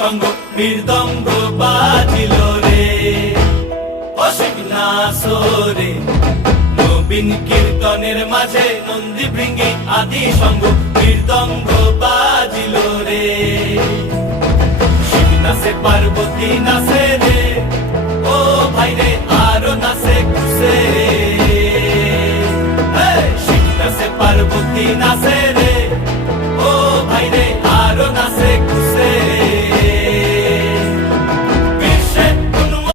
সঙ্গ মৃদঙ্গ বাজিল রে। অসিক নাসরে নবীন কীর্তনের মাঝে নন্দী ভৃঙ্গি আদি সঙ্গ মৃদঙ্গ বাজিল রে। শিব নাচে পার্বতী নাচে রে,